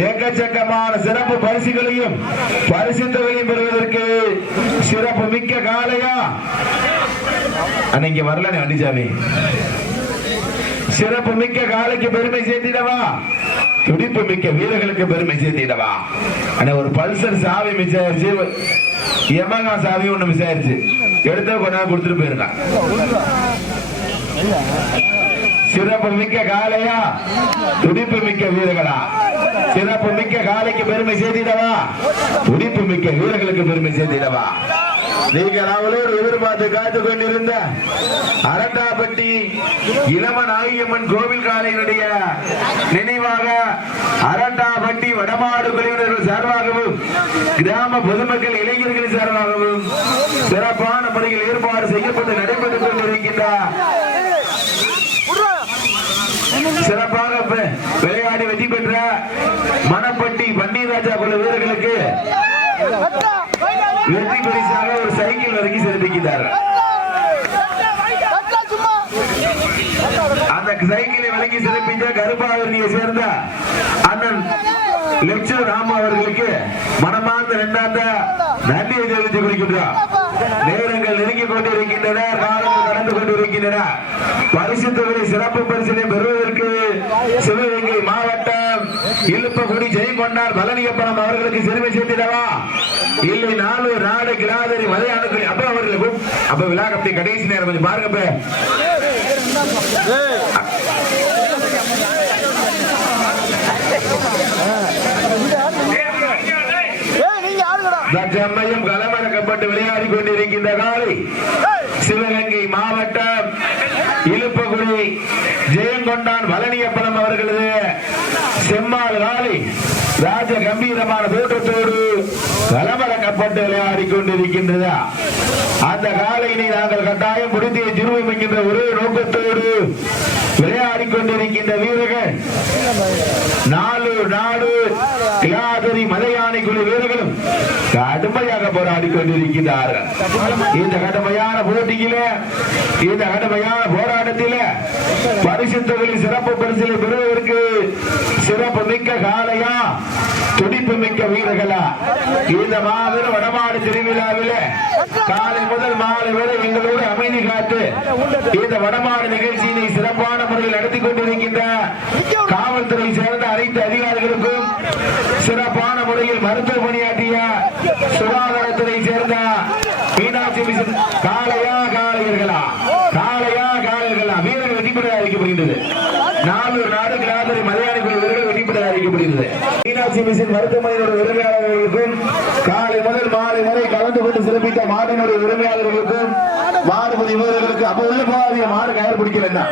எக்கச்சக்கமான சிறப்பு பரிசுகளையும் பரிசு தொகையும் பெறுவதற்கு சிறப்பு மிக்க காலையா அன்னைக்கு வரல அடிச்சாமி சிறப்பு மிக்க காலைக்கு பெருமை சேர்த்திடவா? துடிப்பு மிக்க வீரர்களுக்கு பெருமை சேர்த்திடவா? ஆனா ஒரு பல்சர் சாவி மிச்சாயிருச்சு ஆயிருச்சு. சாவி ஒண்ணு மிஸ் ஆயிருச்சு. எடுத்த கொண்டா கொடுத்துட்டு போயிருக்கான் சிறப்பு மிக்க காலையா துடிப்பு மிக்க வீரர்களா? சிறப்பு மிக்க காலைக்கு பெருமை சேர்த்திடவா துடிப்பு மிக்க வீரர்களுக்கு பெருமை சேர்த்திடவா நீங்கள் அவளோடு எதிர்பார்த்து காத்து கொண்டிருந்த அரட்டாப்பட்டி இளமன் ஆகியம்மன் கோவில் காலையினுடைய நினைவாக அரட்டாப்பட்டி வடமாடு குழுவினர்கள் சார்பாகவும் கிராம பொதுமக்கள் இளைஞர்கள் சார்பாகவும் சிறப்பான முறையில் ஏற்பாடு செய்யப்பட்டு நடைபெற்றுக் கொண்டிருக்கின்ற சிறப்பாக ப- விளையாடி வெற்றி பெற்ற மணப்பட்டி பன்னீர் ராஜா குழு வீரர்களுக்கு வெற்றி பரிசாக ஒரு சைக்கிள் வரைக்கும் சிறப்பிக்கிறார் அந்த சைக்கிளை வழங்கி சிறப்பித்த கருப்பாவரணியை சேர்ந்த அண்ணன் லட்சு ராமு அவர்களுக்கு மனமார்ந்த நின்றாந்த நன்றியை தெரிவித்துக் கொள்கின்றோம். நேரங்கள் நெருங்கிக் கொண்டிருக்கின்றன காலங்கள் கடந்து கொண்டிருக்கின்றன. பரிசு தொகை சிறப்பு பரிசினை பெறுவதற்கு சிவகங்கை மாவட்ட இழுப்பகுடி ஜெயங்கொண்டார் பழனியப்பனம் அவர்களுக்கு சிறுமை சேர்த்திடவா? இல்லை நாலு நாடு கிராதரி மலையாளர்கள் அப்ப அவர்களுக்கு அப்ப விழாக்கத்தை கடைசி நேரம் கொஞ்சம் பாருங்க அப்ப. தற்சமயம் களமிறக்கப்பட்டு விளையாடி கொண்டிருக்கின்ற காலை. சிவகங்கை மாவட்டம் இழுப்பகுடி ஜெயங்கொண்டான் வளனியப்பலம் செம்மாள் காலை. ராஜ கம்பீரமான தோற்றத்தோடு களமிறக்கப்பட்டு விளையாடி கொண்டிருக்கின்றதா அந்த காலையினை நாங்கள் கட்டாயம் முடித்திய திருவம் என்கின்ற ஒரே நோக்கத்தோடு விளையாடி கொண்டிருக்கின்ற வீரர்கள். நாலு நாடு கிளாதரி மலையானை குழு வீரர்களும் கடுமையாக போராடி கொண்டிருக்கிறார்கள் இந்த கடுமையான போட்டியில இந்த கடுமையான போராட்டத்தில பரிசு தொகுதி சிறப்பு பரிசிலை பெறுவதற்கு சிறப்பு மிக்க காளையா துடிப்பு மிக்க வீரர்களா? இந்த மாபெரும் வடமாடு திருவிழாவில காலை முதல் மாலை வரை எங்களோடு அமைதி காத்து இந்த வடமாடு நிகழ்ச்சியினை சிறப்பான முறையில் நடத்தி கொண்டிருக்கின்ற காவல்துறை சேர்ந்த அனைத்து அதிகாரிகளுக்கும் சிறப்பான முறையில் மருத்துவ பணியாற்றிய சுகாதாரத்துறை சேர்ந்த மீனாட்சி மிஷன் காலையா காலையர்களா காலையா காலையர்களா வீரர்கள் வெற்றி பெற அறிக்கப்படுகின்றது நாலு நாடு கிராமரி மலையாளி குழு அறிவிக்கப்படுகிறது. மீனாட்சி மிஷன் மருத்துவமனையினுடைய உரிமையாளர்களுக்கும் காலை முதல் மாலை வரை கலந்து கொண்டு சிறப்பித்த மாடினுடைய உரிமையாளர்களுக்கும் மாடுபதி வீரர்களுக்கு அப்ப உள்ள போகாதீங்க மாடு கயிறு பிடிக்கலன்னா.